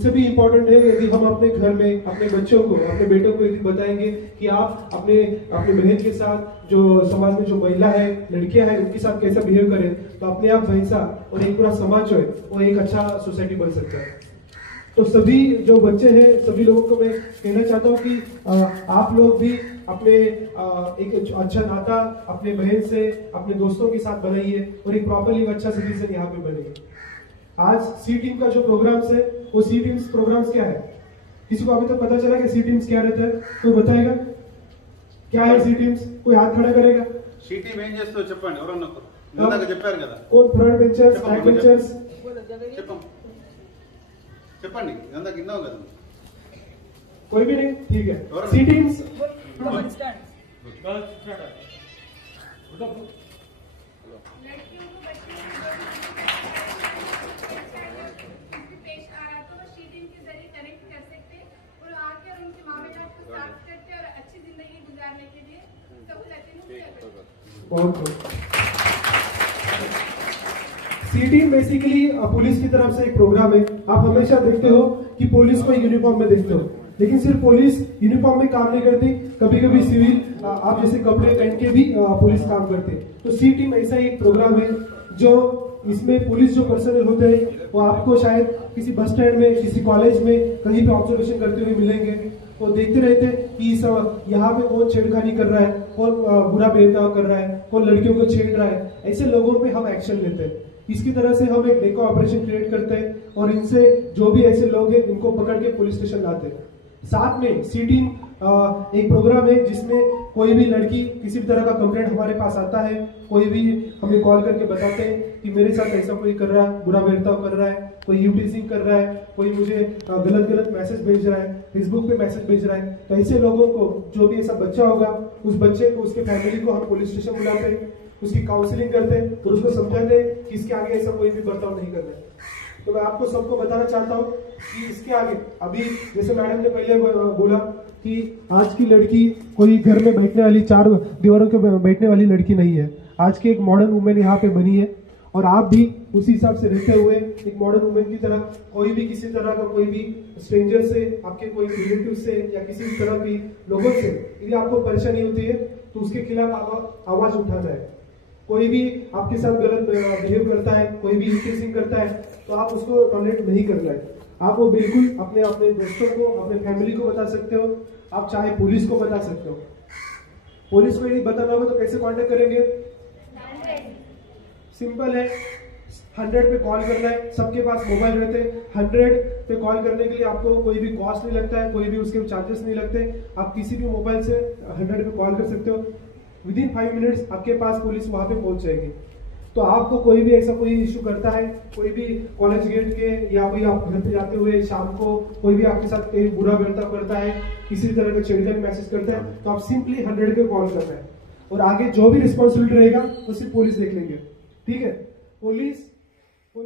इससे भी इम्पोर्टेंट है यदि हम अपने घर में अपने बच्चों को, अपने बेटों को यदि बताएंगे कि आप अपने बहन के साथ, जो समाज में जो महिला है, लड़कियां हैं, उनके साथ कैसा बिहेव करें, तो अपने आप भैंसा और एक पूरा समाज जो है वो एक अच्छा सोसाइटी बन सकता है। तो सभी जो बच्चे हैं, सभी लोगों को मैं कहना चाहता हूँ कि आप लोग भी अपने एक अच्छा नाता अपने बहन से, अपने दोस्तों के साथ बनाइए और एक प्रॉपरली अच्छा सिटीजन यहाँ पे बनिए। आज सी टीम का जो प्रोग्राम्स है वो सी टीम्स प्रोग्राम्स क्या है? किसी को अभी तक पता चला कि सी टीम्स क्या रहता है? तो बताएगा क्या है सी टीम्स? कोई हाथ खड़ा करेगा? सी टीम ఏం చేస్తో చెప్పండి ఎవరన్నా ఇందాక చెప్పారు కదా कौन फ्रंट बेंचर्स, बैक बेंचर्स చెప్పండి ఇందాక విన్నావు కదా कोई भी नहीं? ठीक है। सी टीम्स सी टीम बेसिकली पुलिस की तरफ से एक प्रोग्राम है। आप हमेशा देखते हो कि पुलिस को यूनिफॉर्म में देखते हो, लेकिन सिर्फ पुलिस यूनिफॉर्म में काम नहीं करती, कभी कभी सिविल आप जैसे कपड़े पहन के भी पुलिस काम करते हैं। तो सी टीम ऐसा ही एक प्रोग्राम है जो इसमें पुलिस जो पर्सनल होते हैं वो आपको शायद किसी बस स्टैंड में, किसी कॉलेज में कहीं पे ऑब्जर्वेशन करते हुए मिलेंगे। वो देखते रहते हैं कि यहाँ पे कौन छेड़खानी कर रहा है, कौन बुरा भेदभाव कर रहा है, कौन लड़कियों को छेड़ रहा है। ऐसे लोगों पे हम एक्शन लेते हैं। इसकी तरह से हम एक डेको ऑपरेशन क्रिएट करते हैं और इनसे जो भी ऐसे लोग हैं उनको पकड़ के पुलिस स्टेशन लाते हैं। साथ में सी टीम एक प्रोग्राम है जिसमें कोई भी लड़की किसी भी तरह का कंप्लेंट हमारे पास आता है, कोई भी हमें कॉल करके बताते हैं कि मेरे साथ ऐसा कोई कर रहा है, बुरा बर्ताव कर रहा है, कोई यूटीजिंग कर रहा है, कोई मुझे गलत मैसेज भेज रहा है, फेसबुक पे मैसेज भेज रहा है। तो ऐसे लोगों को, जो भी ऐसा बच्चा होगा, उस बच्चे को, उसके फैमिली को हम पुलिस स्टेशन बुलाते हैं, उसकी काउंसलिंग करते हैं और उसको समझाते हैं कि इसके आगे ऐसा कोई भी बर्ताव नहीं करना है। तो मैं आपको सबको बताना चाहता हूँ कि इसके आगे अभी जैसे मैडम ने पहले बोला कि आज की लड़की कोई घर में बैठने वाली, चार दीवारों के बैठने वाली लड़की नहीं है। आज की एक मॉडर्न वुमेन यहाँ पे बनी है और आप भी उसी हिसाब से रहते हुए एक मॉडर्न वुमेन की तरह कोई भी किसी तरह का, कोई भी स्ट्रेंजर से, आपके कोई रिलेटिव से या किसी भी तरह की लोगों से यदि आपको परेशानी होती है तो उसके खिलाफ आवाज उठा जाए। कोई भी आपके साथ गलत बिहेव करता है, कोई भी इंटेंसिंग करता है, तो आप उसको टॉलरेट नहीं करना है। आप वो बिल्कुल अपने दोस्तों को, अपने फैमिली को बता सकते हो, आप चाहे पुलिस को बता सकते हो। पुलिस को यदि बताना होगा तो कैसे कांटेक्ट करेंगे? सिंपल है, 100 पे कॉल करना है। सबके पास मोबाइल रहते हैं। 100 पे कॉल करने के लिए आपको कोई भी कॉस्ट नहीं लगता है, कोई भी उसके चार्जेस नहीं लगते। आप किसी भी मोबाइल से 100 पे कॉल कर सकते हो। विदिन 5 मिनट्स आपके पास पुलिस वहां पे पहुंच जाएगी। तो आपको कोई भी ऐसा कोई इश्यू करता है, कोई भी कॉलेज गेट के या कोई आप घर पे जाते हुए शाम को कोई भी आपके साथ कोई बुरा बर्ताव करता है, किसी तरह का छेड़खानी मैसेज करता है, तो आप सिंपली 100 पे कॉल करना है और आगे जो भी रिस्पॉन्सिबिलिटी रहेगा वो सिर्फ पुलिस देख लेंगे। ठीक है? पुलिस से